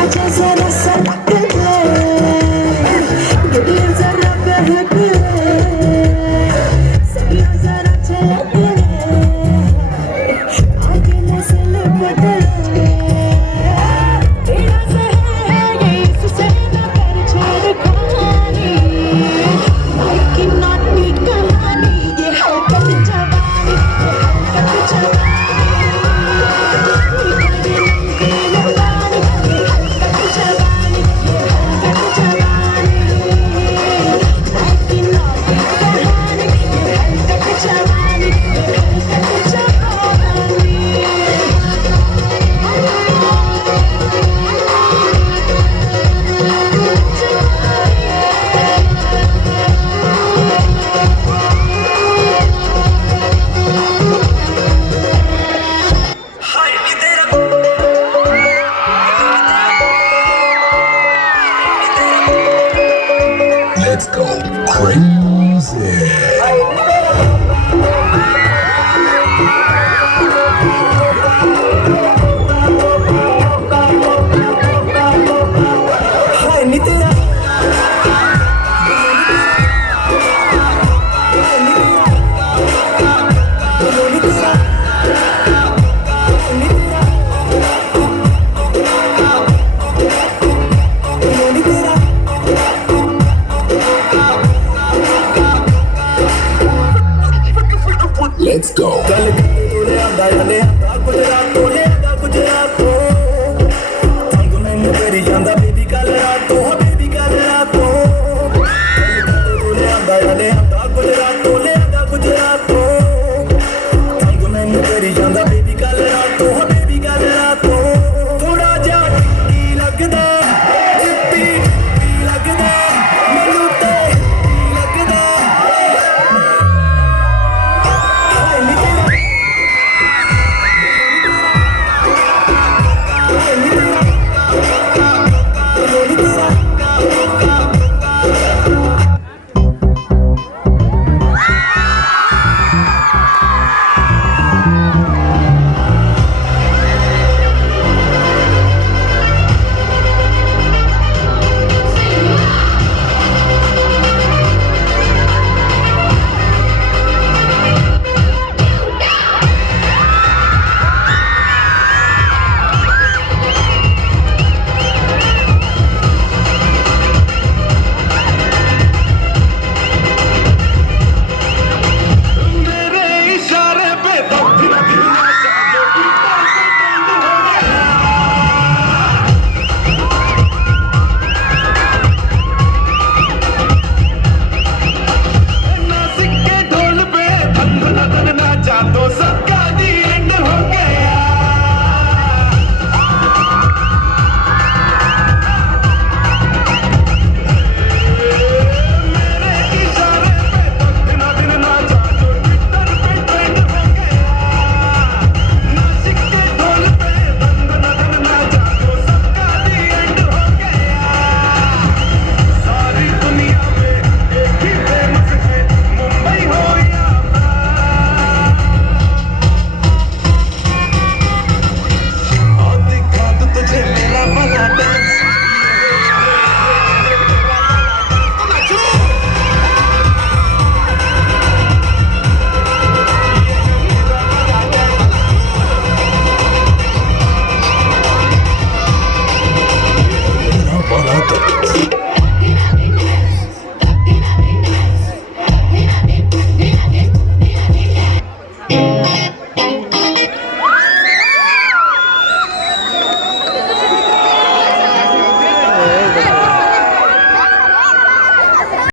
आजा जरा सटक ले दिल जरा बहक ले सैया जरा झलक ले आगे नस्ल बदल ले तेरा जहर है ये इससे न कर छेड़खानी I cannot be कहानी ये हरकत जवानी ये हरकत Let's go crazy. हाय नी तेरा Let's go. गल तोले आंदा याले आंदा गुजरात तोले आंदा गुजरात तो संग मैनू करी जांदा